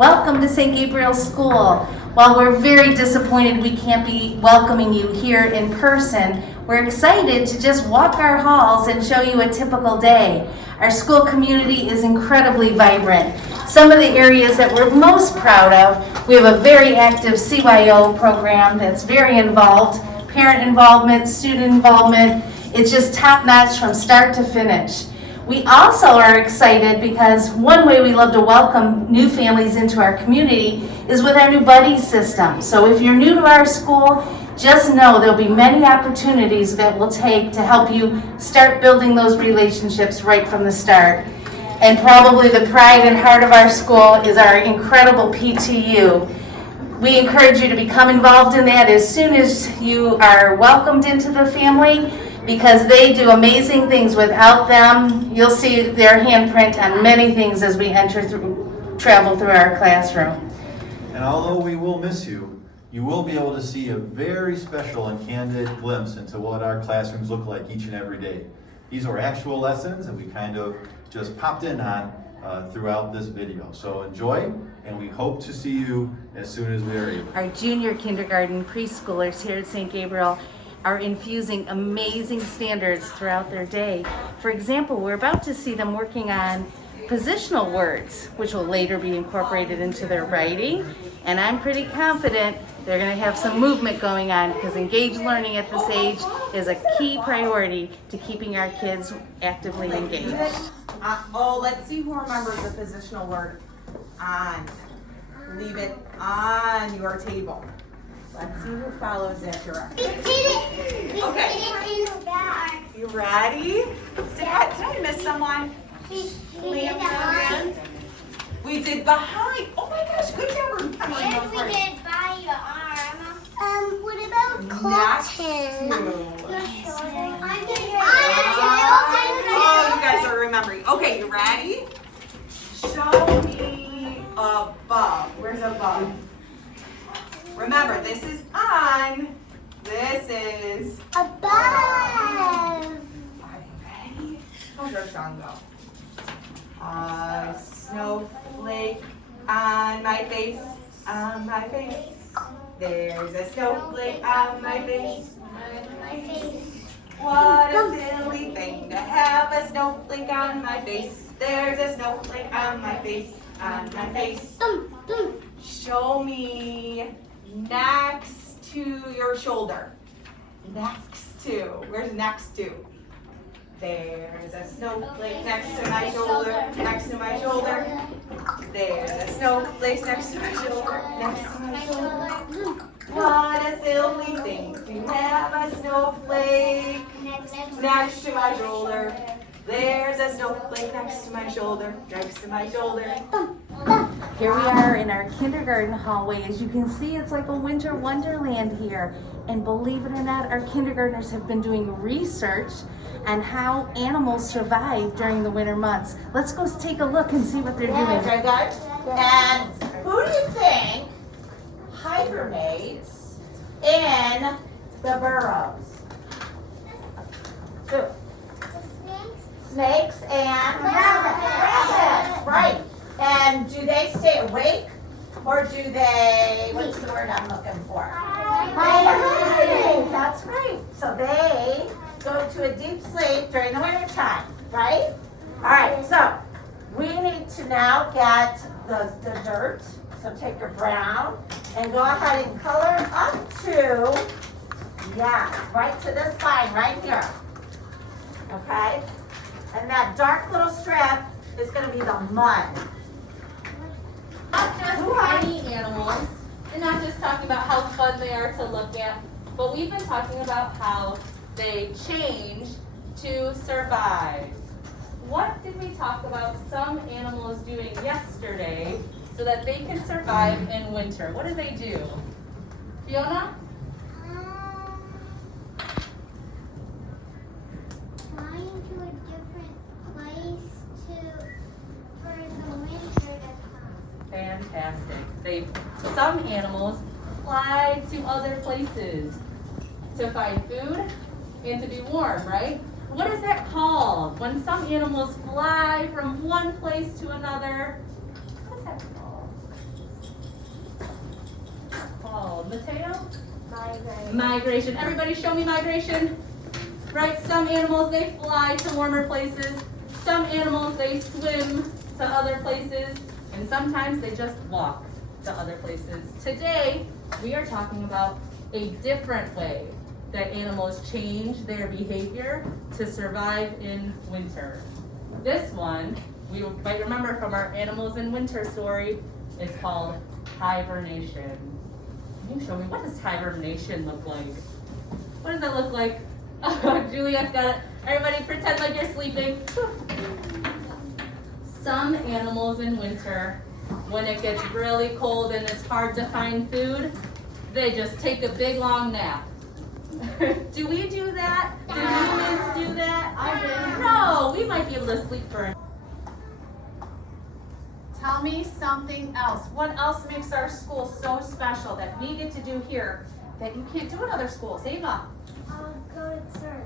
Welcome to St. Gabriel's School. While we're very disappointed we can't be welcoming you here in person, we're excited to just walk our halls and show you a typical day. Our school community is incredibly vibrant. Some of the areas that we're most proud of, we have a very active CYO program that's very involved, parent involvement, student involvement. It's just top-notch from start to finish. We also are excited because one way we love to welcome new families into our community is with our new buddies system. So if you're new to our school, just know there'll be many opportunities that we'll take to help you start building those relationships right from the start. And probably the pride and heart of our school is our incredible PTU. We encourage you to become involved in that as soon as you are welcomed into the family, because they do amazing things. Without them, you'll see their handprint on many things as we travel through our classroom. And although we will miss you, you will be able to see a very special and candid glimpse into what our classrooms look like each and every day. These are actual lessons that we kind of just popped in on throughout this video. So enjoy, and we hope to see you as soon as we are able. Our junior kindergarten preschoolers here at St. Gabriel are infusing amazing standards throughout their day. For example, we're about to see them working on positional words, which will later be incorporated into their writing. And I'm pretty confident they're going to have some movement going on, because engaged learning at this age is a key priority to keeping our kids actively engaged. Let's see who remembers the positional word on. Leave it on your table. Let's see who follows that direction. Okay. You ready? Did I miss someone? We did behind. Oh my gosh, good job remembering those words. We did by your arm. What about cotton? Oh, you guys are remembering. Okay, you ready? Show me above. Where's above? Remember, this is on. This is above. Are you ready? How's our song go? Snowflake on my face, on my face. There's a snowflake on my face, on my face. What a silly thing to have a snowflake on my face. There's a snowflake on my face, on my face. Show me next to your shoulder. Next to. Where's next to? There's a snowflake next to my shoulder, next to my shoulder. There's a snowflake next to my shoulder, next to my shoulder. What a silly thing to have a snowflake next to my shoulder. There's a snowflake next to my shoulder, next to my shoulder. Here we are in our kindergarten hallway. As you can see, it's like a winter wonderland here. And believe it or not, our kindergartners have been doing research on how animals survive during the winter months. Let's go take a look and see what they're doing. Very good. And who do you think hibernates in the burrows? Who? Snakes and rabbits. Right. And do they stay awake, or do they, what's the word I'm looking for? Hibernate. That's right. So they go to a deep sleep during the winter time, right? All right, so we need to now get the dirt. So take your brown and go ahead and color up to, right to this line right here. Okay? And that dark little strip is going to be the mud. Not just any animals, and not just talking about how fun they are to look at, but we've been talking about how they change to survive. What did we talk about some animals doing yesterday so that they can survive in winter? What did they do? Fiona? Flying to a different place for the winter to come. Fantastic. Some animals fly to other places to find food and to be warm, right? What is that called? When some animals fly from one place to another, what's that called? called? Mateo? Migraine. Migration. Everybody show me migration. Right, some animals, they fly to warmer places. Some animals, they swim to other places. And sometimes they just walk to other places. Today, we are talking about a different way that animals change their behavior to survive in winter. This one, we might remember from our Animals in Winter story, is called hibernation. Can you show me, what does hibernation look like? What does that look like? Oh, Juliet's got it. Everybody pretend like you're sleeping. Some animals in winter, when it gets really cold and it's hard to find food, they just take a big long nap. Do we do that? Do humans do that? I do. No, we might be able to sleep for. Tell me something else. What else makes our school so special that we get to do here that you can't do at other schools? Ava? Go to church.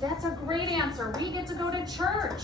That's a great answer. We get to go to church.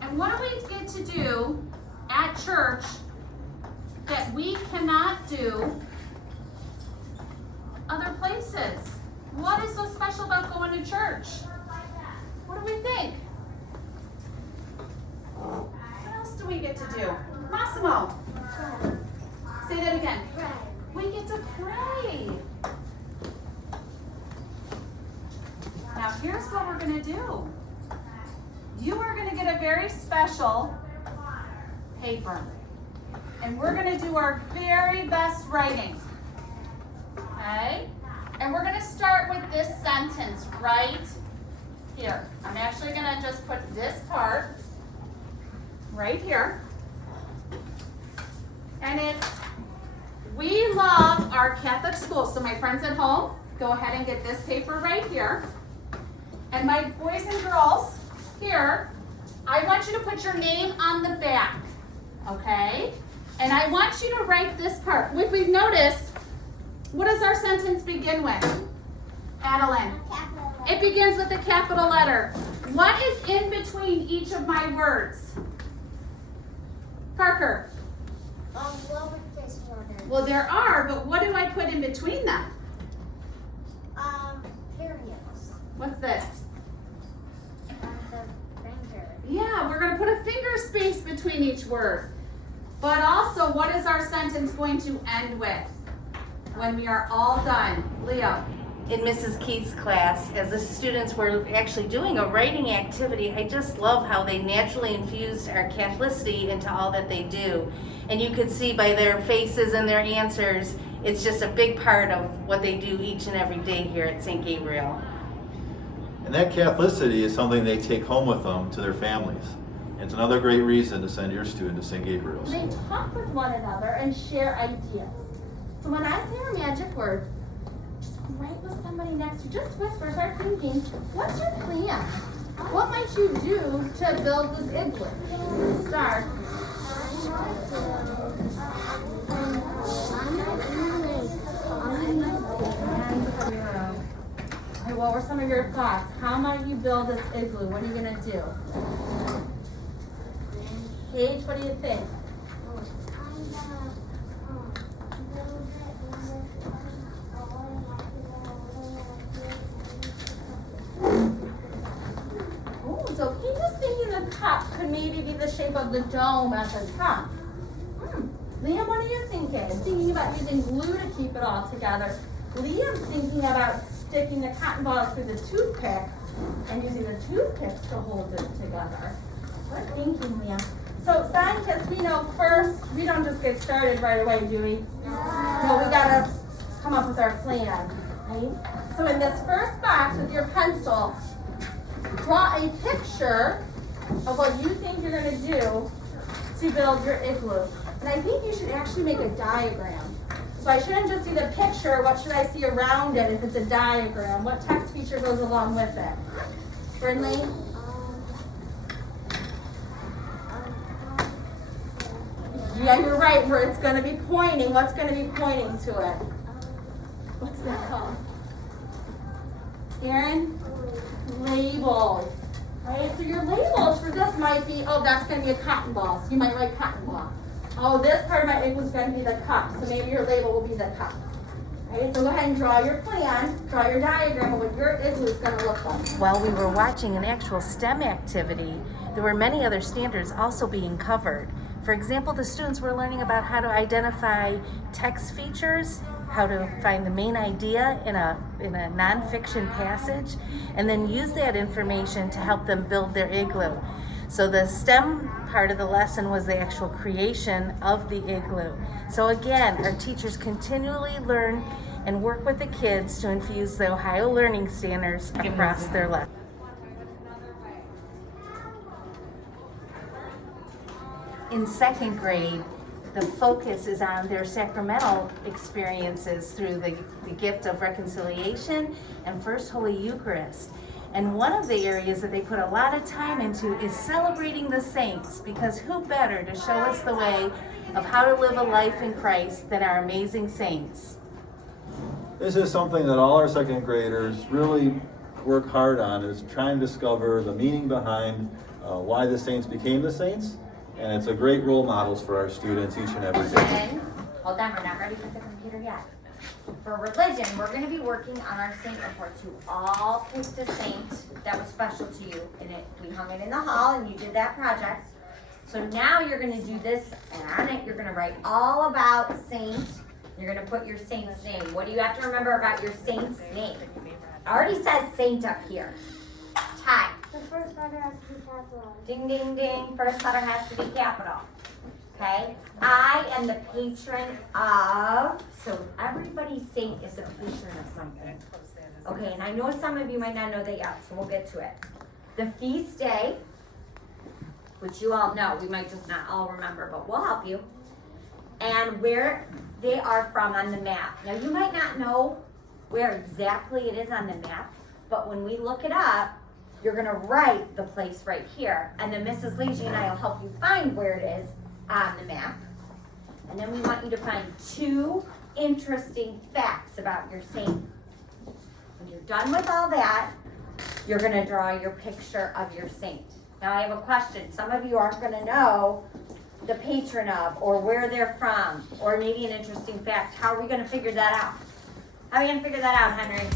And what do we get to do at church that we cannot do other places? What is so special about going to church? What do we think? What else do we get to do? Massimo, say that again. Pray. We get to pray. Now here's what we're gonna do. You are gonna get a very special paper. And we're gonna do our very best writing. Okay? And we're gonna start with this sentence right here. I'm actually gonna just put this part right here. And it's, we love our Catholic school. So my friends at home, go ahead and get this paper right here. And my boys and girls here, I want you to put your name on the back, okay? And I want you to write this part. If we've noticed, what does our sentence begin with? Adeline. It begins with a capital letter. What is in between each of my words? Parker. Lowercase letters. Well, there are, but what do I put in between them? Periods. What's this? The finger. Yeah, we're going to put a finger space between each word. But also, what is our sentence going to end with when we are all done? Leo. In Mrs. Keith's class, as the students were actually doing a writing activity, I just love how they naturally infused our Catholicity into all that they do. And you could see by their faces and their answers, it's just a big part of what they do each and every day here at St. Gabriel. And that Catholicity is something they take home with them to their families. It's another great reason to send your student to St. Gabriel's. They talk with one another and share ideas. So when I say a magic word, just write with somebody next to you. Just whisper, start thinking, what's your plan? What might you do to build this igloo? Start. Okay, what were some of your thoughts? How might you build this igloo? What are you gonna do? Paige, what do you think? Oh, so Paige is thinking the cup could maybe be the shape of the dome at the top. Liam, what are you thinking? Thinking about using glue to keep it all together. Liam's thinking about sticking the cotton balls through the toothpick and using the toothpicks to hold it together. Good thinking, Liam. So scientists, we know first, we don't just get started right away, do we? No, we gotta come up with our plan, right? So in this first box with your pencil, draw a picture of what you think you're gonna do to build your igloo. And I think you should actually make a diagram. So I shouldn't just see the picture, what should I see around it if it's a diagram? What text feature goes along with it? Burnley? Yeah, you're right, where it's gonna be pointing. What's gonna be pointing to it? What's that called? Aaron? Labels. Right, so your labels for this might be, oh, that's gonna be a cotton ball, so you might write cotton ball. Oh, this part of my igloo is gonna be the cup, so maybe your label will be the cup. Right, so go ahead and draw your plan, draw your diagram of what your igloo is gonna look like. While we were watching an actual STEM activity, there were many other standards also being covered. For example, the students were learning about how to identify text features, how to find the main idea in a nonfiction passage, and then use that information to help them build their igloo. So the STEM part of the lesson was the actual creation of the igloo. So again, our teachers continually learn and work with the kids to infuse the Ohio Learning Standards across their lesson. In second grade, the focus is on their sacramental experiences through the gift of reconciliation and First Holy Eucharist. And one of the areas that they put a lot of time into is celebrating the saints, because who better to show us the way of how to live a life in Christ than our amazing saints? This is something that all our second graders really work hard on, is try and discover the meaning behind why the saints became the saints. And it's a great role models for our students each and every day. Hold on, we're not ready for the computer yet. For religion, we're going to be working on our saint report. You all picked a saint that was special to you, and we hung it in the hall, and you did that project. So now you're going to do this, and on it you're going to write all about saint. You're going to put your saint's name. What do you have to remember about your saint's name? It already says saint up here. Ty. The first letter has to be capitalized. Ding, ding, ding. First letter has to be capital. Okay? I am the patron of, so everybody's saint is a patron of something. Okay, and I know some of you might not know that yet, so we'll get to it. The feast day, which you all know, we might just not all remember, but we'll help you. And where they are from on the map. Now, you might not know where exactly it is on the map, but when we look it up, you're gonna write the place right here, and then Mrs. Leasy and I will help you find where it is on the map. And then we want you to find 2 interesting facts about your saint. When you're done with all that, you're gonna draw your picture of your saint. Now I have a question. Some of you aren't gonna know the patron of, or where they're from, or maybe an interesting fact. How are we gonna figure that out? How are we gonna figure that out, Henry?